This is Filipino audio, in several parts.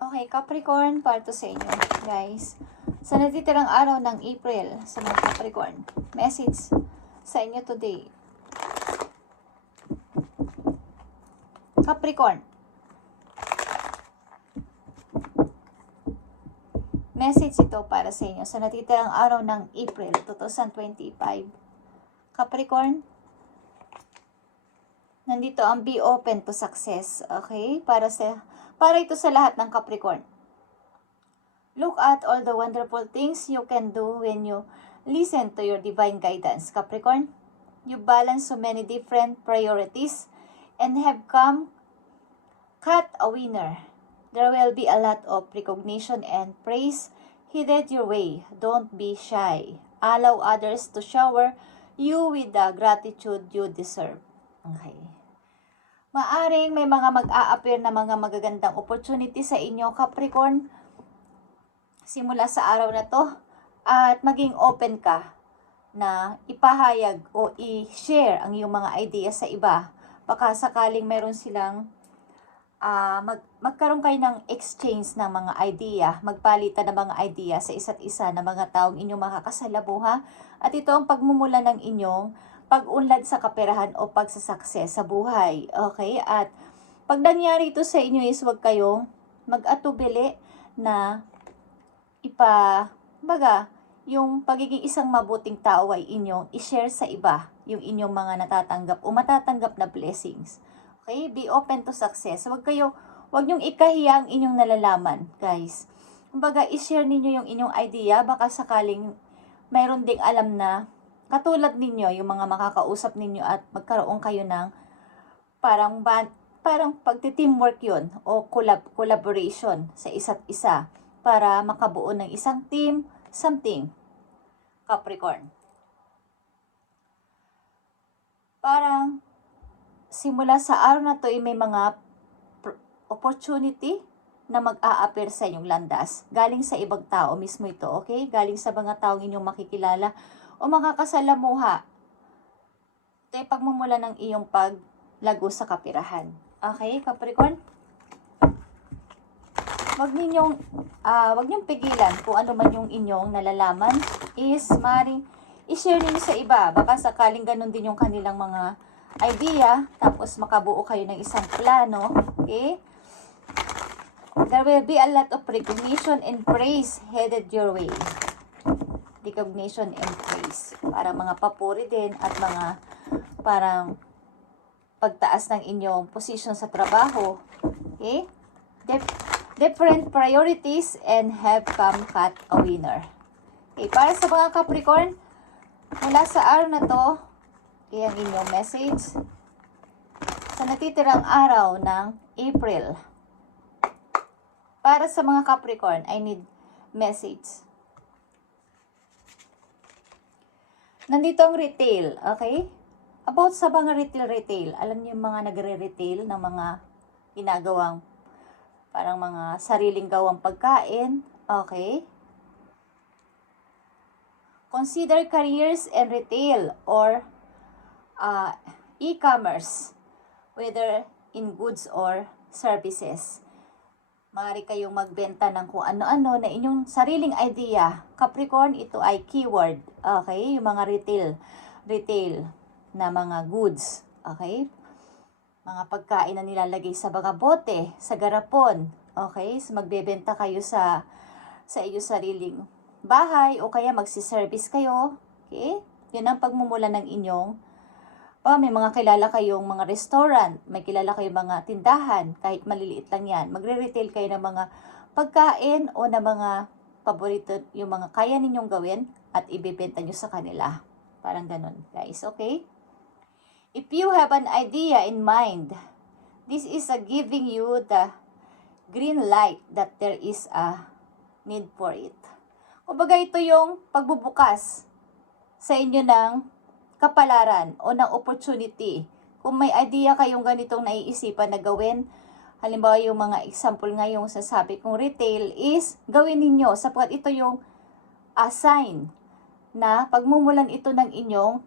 Okay, Capricorn, para to sa inyo, guys. Sa natitirang araw ng April, sa mga Capricorn, message sa inyo today. Capricorn, message ito para sa inyo sa natitirang araw ng April 2025. Capricorn, nandito ang be open to success, okay? Para ito sa lahat ng Capricorn. Look at all the wonderful things you can do when you listen to your divine guidance, Capricorn. You balance so many different priorities and have cut a winner. There will be a lot of recognition and praise headed your way. Don't be shy. Allow others to shower you with the gratitude you deserve. Okay. Maaring may mga mag-a-appear na mga magagandang opportunity sa inyo, Capricorn, simula sa araw na to, at maging open ka na ipahayag o i-share ang iyong mga ideas sa iba. Baka sakaling meron silang magkaroon kayo ng exchange ng mga idea, magpalitan ng mga idea sa isa't isa na mga taong inyong makakasalamuha. At ito ang pagmumula ng inyong pag-unlad sa kaperahan o pagsasukses sa buhay. Okay? At pag nangyari ito sa inyo is huwag kayong mag-atubili na yung pagiging isang mabuting tao ay inyong i-share sa iba yung inyong mga natatanggap o matatanggap na blessings. Okay? Be open to success. Huwag niyong ikahiya ang inyong nalalaman, guys. Kumbaga, i-share ninyo yung inyong idea, baka sakaling mayroon ding alam na katulad ninyo, yung mga makakausap ninyo at magkaroon kayo ng parang pagti-teamwork yun o collaboration sa isa't isa para makabuo ng isang team, something, Capricorn. Parang simula sa araw na to ay may mga opportunity na mag-a-appear sa inyong landas. Galing sa ibang tao mismo ito, okay? Galing sa mga taong inyong makikilala o makakasalamuha. Ito ay pagmumula ng iyong paglago sa kapirahan. Okay, Capricorn? Wag niyong pigilan kung ano man yung inyong nalalaman is maring i-share niyo sa iba. Baka sakaling ganun din yung kanilang mga idea, tapos makabuo kayo ng isang plano. Okay? There will be a lot of recognition and praise headed your way. Recognition and praise. Parang mga papuri din at mga parang pagtaas ng inyong position sa trabaho. Okay? Different priorities and have cut a winner. Okay, para sa mga Capricorn, mula sa araw na to, ang inyong message sa natitirang araw ng April. Para sa mga Capricorn, I need message. Nandito ang retail, okay? About sa mga retail. Alam niyo yung mga nagre-retail ng mga ginagawang parang mga sariling gawang pagkain, okay? Consider careers and retail or e-commerce, whether in goods or services. Maaari kayong magbenta ng kung ano-ano na inyong sariling idea. Capricorn, ito ay keyword. Okay? Yung mga retail na mga goods. Okay? Mga pagkain na nilalagay sa mga bote, sa garapon. Okay? So, magbebenta kayo sa inyong sariling bahay o kaya magsiservice kayo. Okay? Yun ang pagmumula ng inyong may mga kilala kayong mga restaurant, may kilala kayong mga tindahan, kahit maliliit lang yan. Magre-retail kayo ng mga pagkain o ng mga paborito, yung mga kaya ninyong gawin at ibebenta nyo sa kanila. Parang ganun, guys. Okay? If you have an idea in mind, this is giving you the green light that there is a need for it. Kumbaga ito yung pagbubukas sa inyo ng kapalaran o ng opportunity. Kung may idea kayong ganitong naiisipan na gawin, halimbawa yung mga example nga yung sasabi kong retail is gawin ninyo sapagkat ito yung sign na pagmumulan ito ng inyong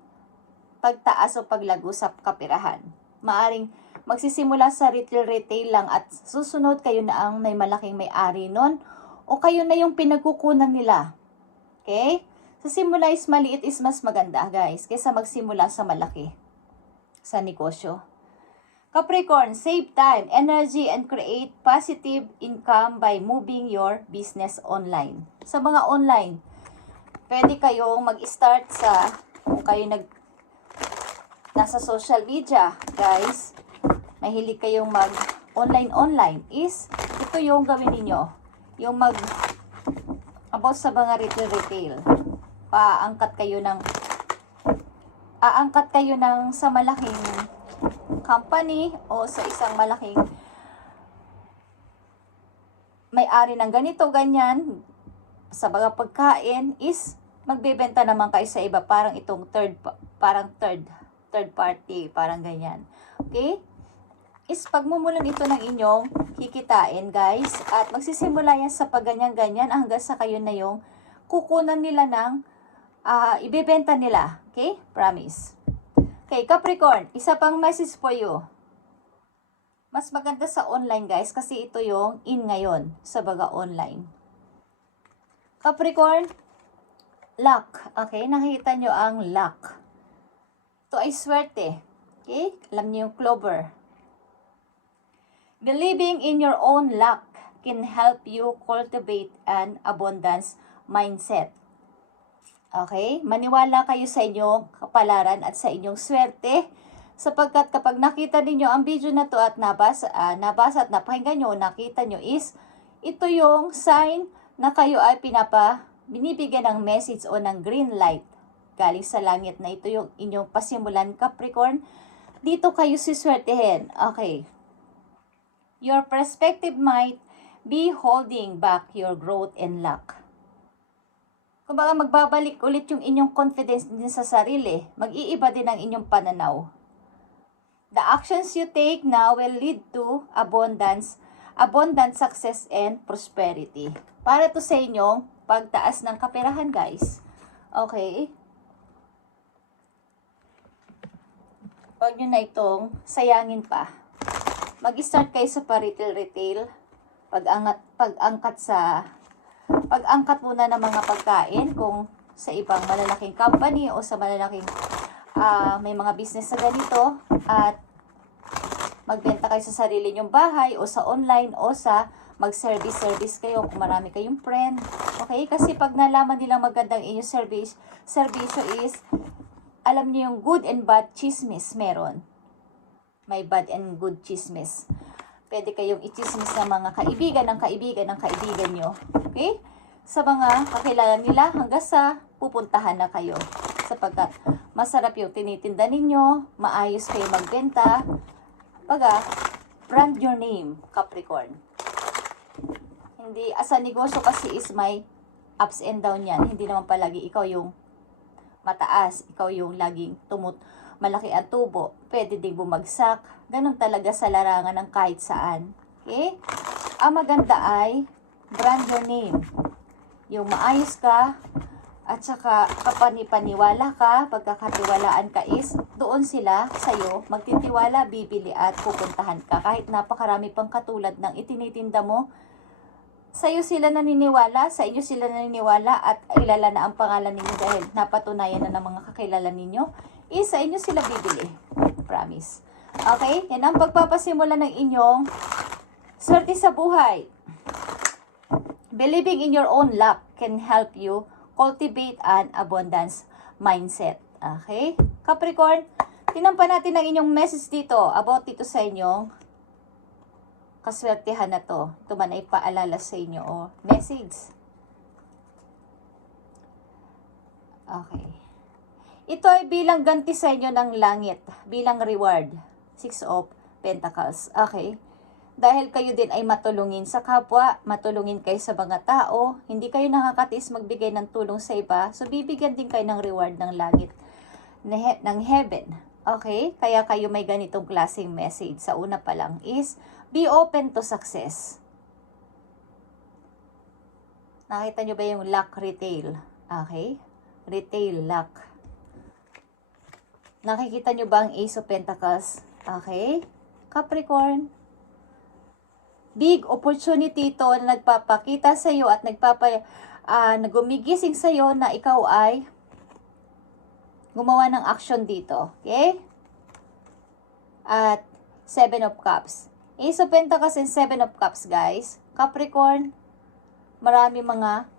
pagtaas o paglago sa kapirahan. Maaring magsisimula sa retail lang at susunod kayo na ang may malaking may-ari nun o kayo na yung pinagkukunan nila. Okay? Sa simula is maliit is mas maganda guys kaysa magsimula sa malaki sa negosyo. Capricorn, save time, energy, and create positive income by moving your business online. Sa mga online, pwede kayong mag-start sa, kung kayo nasa social media, guys, mahilig kayong mag-online, is, ito yung gawin ninyo. Yung about sa mga retail. Aangkat kayo ng sa malaking company o sa isang malaking may-ari ng ganito, ganyan, sa mga pagkain is magbebenta naman kayo sa iba, parang itong third party, parang ganyan. Okay? Is pagmumulan ito ng inyong kikitain, guys, at magsisimula yan sa pagganyan-ganyan hanggang sa kayo na yung kukunan nila ng ibebenta nila. Okay? Promise. Okay, Capricorn, isa pang message for you. Mas maganda sa online, guys, kasi ito yung in ngayon sa baga online. Capricorn, luck. Okay, nakikita nyo ang luck. Ito ay swerte. Okay, alam nyo yung clover. Believing in your own luck can help you cultivate an abundance mindset. Okay? Maniwala kayo sa inyong kapalaran at sa inyong swerte sapagkat kapag nakita ninyo ang video na to at nabasa at napakinggan nyo, nakita nyo is ito yung sign na kayo ay binibigyan ng message o ng green light galing sa langit na ito yung inyong pasimulan, Capricorn. Dito kayo siswertehin. Okay. Your perspective might be holding back your growth and luck. Kumbaga magbabalik ulit yung inyong confidence din sa sarili. Mag-iiba din ang inyong pananaw. The actions you take now will lead to abundant success and prosperity. Para to sa inyong pagtaas ng kaperahan, guys. Okay? Huwag nyo na itong sayangin pa. Mag-start kayo sa retail. Pag-angkat muna ng mga pagkain kung sa ibang malalaking company o sa malalaking may mga business na ganito at magbenta kayo sa sarili nyong bahay o sa online o sa mag-service kayo kung marami kayong friend. Okay? Kasi pag nalaman nilang magandang inyong service is alam niyo yung good and bad chismis meron. May bad and good chismis. Pwede kayong i-chismis ng mga kaibigan nyo. Okay? Sa mga kakilala nila hanggang sa pupuntahan na kayo. Sapagkat masarap yung tinitinda ninyo, maayos kayo magbenta. Brand your name, Capricorn. Hindi, as a negosyo kasi is may ups and down yan. Hindi naman palagi ikaw yung mataas, ikaw yung laging malaki ang tubo, pwede ding bumagsak. Ganun talaga sa larangan ng kahit saan. Okay? Ang maganda ay brand your name. Yung maayos ka at saka kapani-paniwala ka, pagkakatiwalaan ka is doon sila sa'yo magtitiwala, bibili at pupuntahan ka. Kahit napakarami pang katulad ng itinitinda mo, sa'yo sila naniniwala, sa inyo sila naniniwala at ilala na ang pangalan ninyo dahil napatunayan na ng mga kakilala ninyo, sa inyo sila bibili. Promise. Okay? Yan ang pagpapasimula ng inyong swerte sa buhay. Believing in your own luck can help you cultivate an abundance mindset. Okay? Capricorn, tinampan natin ang inyong message dito about dito sa inyong kaswertehan na to. Ito man ay paalala sa inyo o message. Okay. Ito ay bilang ganti sa inyo ng langit, bilang reward. 6 of Pentacles. Okay. Dahil kayo din ay matulungin sa kapwa, matulungin kayo sa mga tao, hindi kayo nakakatiis magbigay ng tulong sa iba, so bibigyan din kayo ng reward ng langit, ng heaven. Okay? Kaya kayo may ganitong klaseng message. Sa una pa lang is, be open to success. Nakita nyo ba yung luck retail? Okay? Retail luck. Nakikita nyo ba ang Ace of Pentacles? Okay? Capricorn, big opportunity to na nagpapakita sa iyo at nagumigising sa iyo na ikaw ay gumawa ng action dito. Okay? At 7 of Cups. Ace of Pentacles and 7 of Cups, guys. Capricorn, marami mga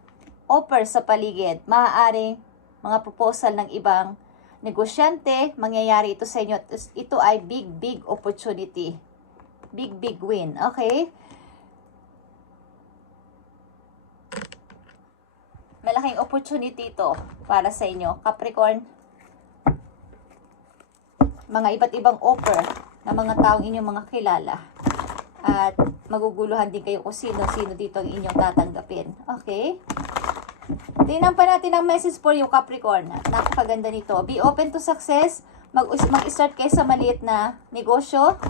offer sa paligid. Maaaring mga proposal ng ibang negosyante, mangyayari ito sa inyo. Ito ay big opportunity. Big win. Okay? Malaking opportunity ito para sa inyo, Capricorn. Mga iba't ibang offer ng mga taong inyong mga kilala. At maguguluhan din kayo kung sino dito ang inyong tatanggapin. Okay? Tingnan pa natin ang message for you, Capricorn. Napakaganda nito. Be open to success. Mag-start kayo sa maliit na negosyo.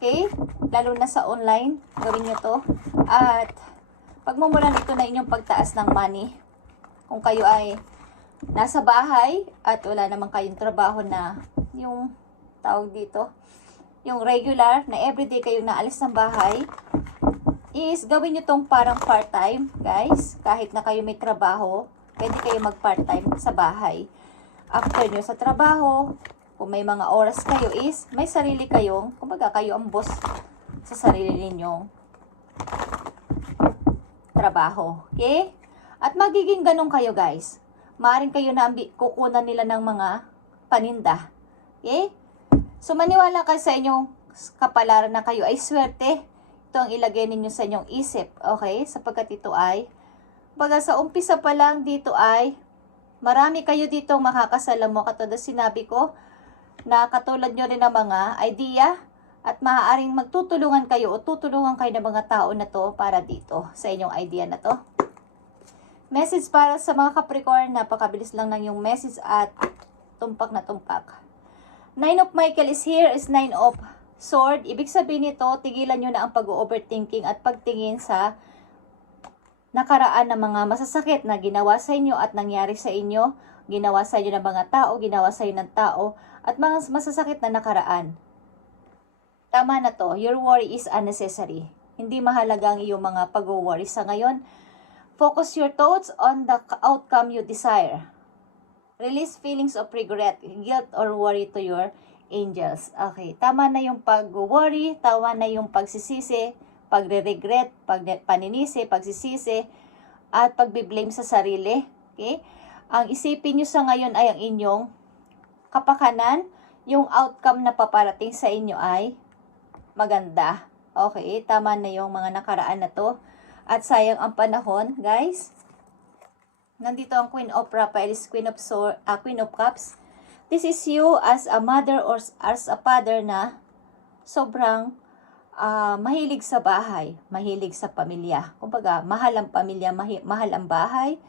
Okay? Lalo na sa online. Gawin nyo to. At pagmumulan ito na inyong pagtaas ng money. Kung kayo ay nasa bahay at wala naman kayong trabaho na yung tawag dito, yung regular na everyday kayong naalis ng bahay, is gawin nyo tong parang part-time, guys. Kahit na kayo may trabaho, pwede kayo mag-part-time sa bahay. After nyo sa trabaho, kung may mga oras kayo is, may sarili kayong, kumbaga kayo ang boss sa sarili ninyong trabaho. Okay? At magiging ganun kayo, guys. Maaring kayo na kukunan nila ng mga paninda. Okay? So, maniwala ka sa inyong kapalaran na kayo ay swerte. Ito ang ilagay ninyo sa inyong isip. Okay? Sapagkat ito ay, baga sa umpisa pa lang dito ay, marami kayo dito makakasalamuha. Katulad sinabi ko, na katulad nyo rin ng mga idea at maaaring magtutulungan kayo o tutulungan kayo ng mga tao na to para dito sa inyong idea na to. Message para sa mga Capricorn, napakabilis lang ng yung message at tumpak na tumpak. 9 of Michael is here, is 9 of Sword. Ibig sabihin nito, tigilan nyo na ang pag-overthinking at pagtingin sa nakaraan ng mga masasakit na ginawa sa inyo at nangyari sa inyo, ginawa sa inyo ng mga tao, ginawa sa inyo ng tao, at mga masasakit na nakaraan. Tama na to, your worry is unnecessary. Hindi mahalaga ang iyong mga pag-worry sa ngayon. Focus your thoughts on the outcome you desire. Release feelings of regret, guilt, or worry to your angels. Okay, tama na yung pag-worry, tama na yung pagsisisi, pagre-regret, paninisi, pagsisisi, at pagbiblame sa sarili. Okay? Ang isipin nyo sa ngayon ay ang inyong kapakanan, yung outcome na paparating sa inyo ay maganda. Okay, tama na yung mga nakaraan na to. At sayang ang panahon, guys. Nandito ang Queen of Rafaelis, Queen of Cups. This is you as a mother or as a father na sobrang mahilig sa bahay, mahilig sa pamilya. Kumbaga, mahal ang pamilya, mahal ang bahay,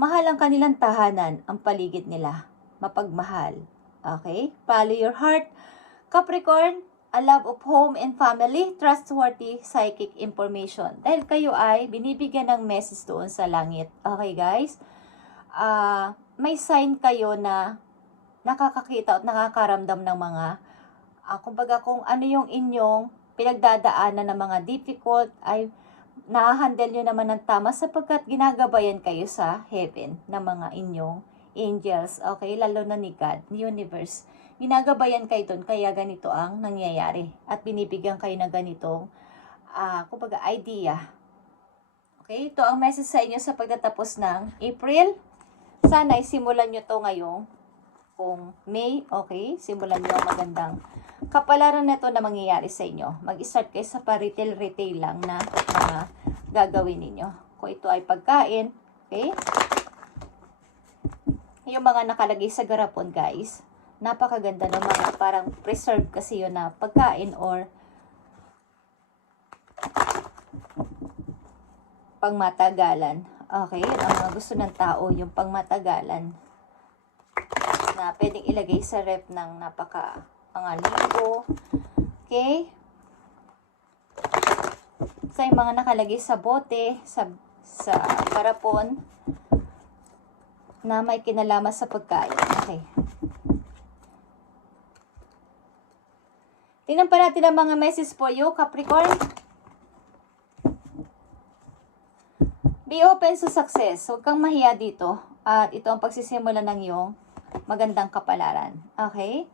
mahal ang kanilang tahanan, ang paligid nila. Mapagmahal. Okay? Follow your heart. Capricorn, a love of home and family, trustworthy psychic information. Dahil kayo ay binibigyan ng message doon sa langit. Okay, guys? May sign kayo na nakakakita at nakakaramdam ng mga, kumbaga kung ano yung inyong pinagdadaanan ng mga difficult, ay nahahandle nyo naman ng tama sapagkat ginagabayan kayo sa heaven ng mga inyong angels. Okay? Lalo na ni God, universe. Ginagabayan kayo doon, kaya ganito ang nangyayari. At binibigyan kayo ng ganitong, kumbaga, idea. Okay? Ito ang message sa inyo sa pagtatapos ng April. Sana simulan nyo to ngayong kung May. Okay? Simulan nyo ang magandang kapalaran na to na mangyayari sa inyo. Mag-start kayo sa pa-retail lang na mga gagawin ninyo. Kung ito ay pagkain. Okay? Yung mga nakalagay sa garapon, guys. Napakaganda ng mga parang preserved kasi yun na pagkain or pangmatagalan. Okay, yun ang mga gusto ng tao, yung pangmatagalan na pwedeng ilagay sa ref ng mga linggo. Okay? Sa yung mga nakalagay sa bote, sa garapon na may kinalaman sa pagkain. Okay. Tingnan pa natin ang mga message for you, Capricorn. Be open to success. Huwag kang mahiya dito. At ito ang pagsisimula ng iyong magandang kapalaran. Okay?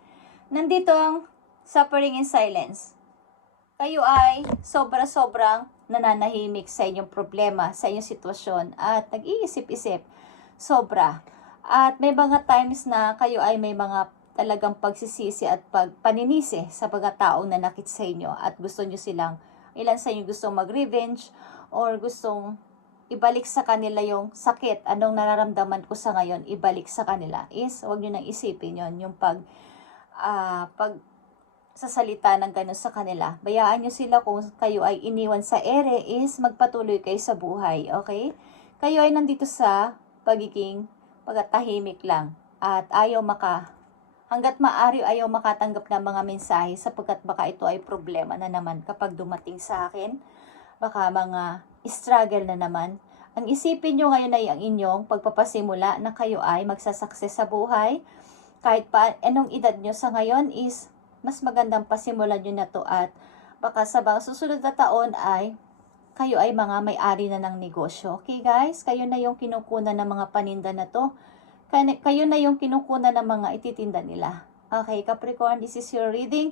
Nandito ang suffering in silence. Kayo ay sobra-sobrang nananahimik sa inyong problema, sa inyong sitwasyon, at nag-iisip-isip. Sobra. At may mga times na kayo ay may mga talagang pagsisisi at pagpaninisi sa mga taong nanakit sa inyo at gusto nyo silang, ilan sa inyo gustong mag-revenge or gustong ibalik sa kanila yung sakit. Anong nararamdaman ko sa ngayon, ibalik sa kanila is, huwag nyo nang isipin yon yung pag sasalita ng ganun sa kanila. Bayaan nyo sila kung kayo ay iniwan sa ere is magpatuloy kayo sa buhay. Okay? Kayo ay nandito sa pagiging pagtatahimik lang at hanggat maaari ayaw makatanggap ng mga mensahe sapagkat baka ito ay problema na naman kapag dumating sa akin. Baka mga struggle na naman. Ang isipin nyo ngayon ay ang inyong pagpapasimula na kayo ay magsasakses sa buhay. Kahit pa anong edad nyo sa ngayon is mas magandang pasimulan nyo na to at baka sa mga susunod na taon ay kayo ay mga may-ari na ng negosyo. Okay guys? Kayo na yung kinukunan ng mga paninda na to. Kayo na yung kinukunan ng mga ititinda nila. Okay, Capricorn, this is your reading.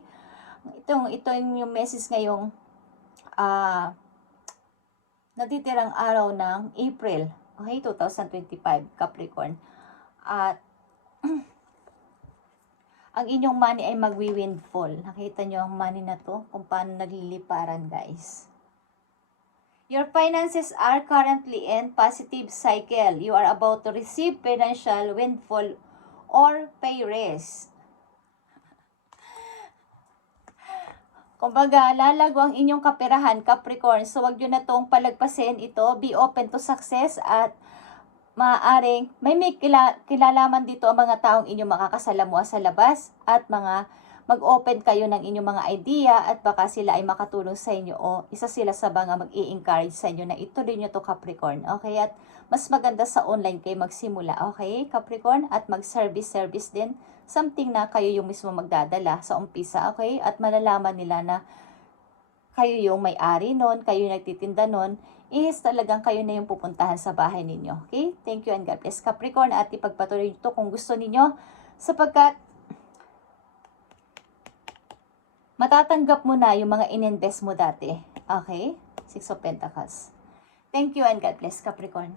Ito yung message ngayong natitirang araw ng April. Okay, 2025, Capricorn. At ang inyong money ay magwi-windfall. Nakita nyo ang money na to kung paano nagliliparan, guys. Your finances are currently in positive cycle. You are about to receive financial windfall or pay raise. Kumbaga, lalago ang inyong kaperahan, Capricorn. So, wag nyo na itong palagpasin ito. Be open to success at maaaring may kilalaman dito ang mga taong inyong makakasalamuha sa labas at mag-open kayo ng inyong mga idea at baka sila ay makatulong sa inyo o isa sila sa mga mag-i-encourage sa inyo na ituloy nyo to, Capricorn. Okay? At mas maganda sa online kayo magsimula. Okay, Capricorn? At mag-service din. Something na kayo yung mismo magdadala sa umpisa. Okay? At malalaman nila na kayo yung may-ari nun, kayo yung nagtitinda nun, is talagang kayo na yung pupuntahan sa bahay ninyo. Okay? Thank you and God bless, Capricorn. At ipagpatuloy ito kung gusto ninyo sapagkat matatanggap mo na yung mga ininvest mo dati. Okay? Six of Pentacles. Thank you and God bless, Capricorn.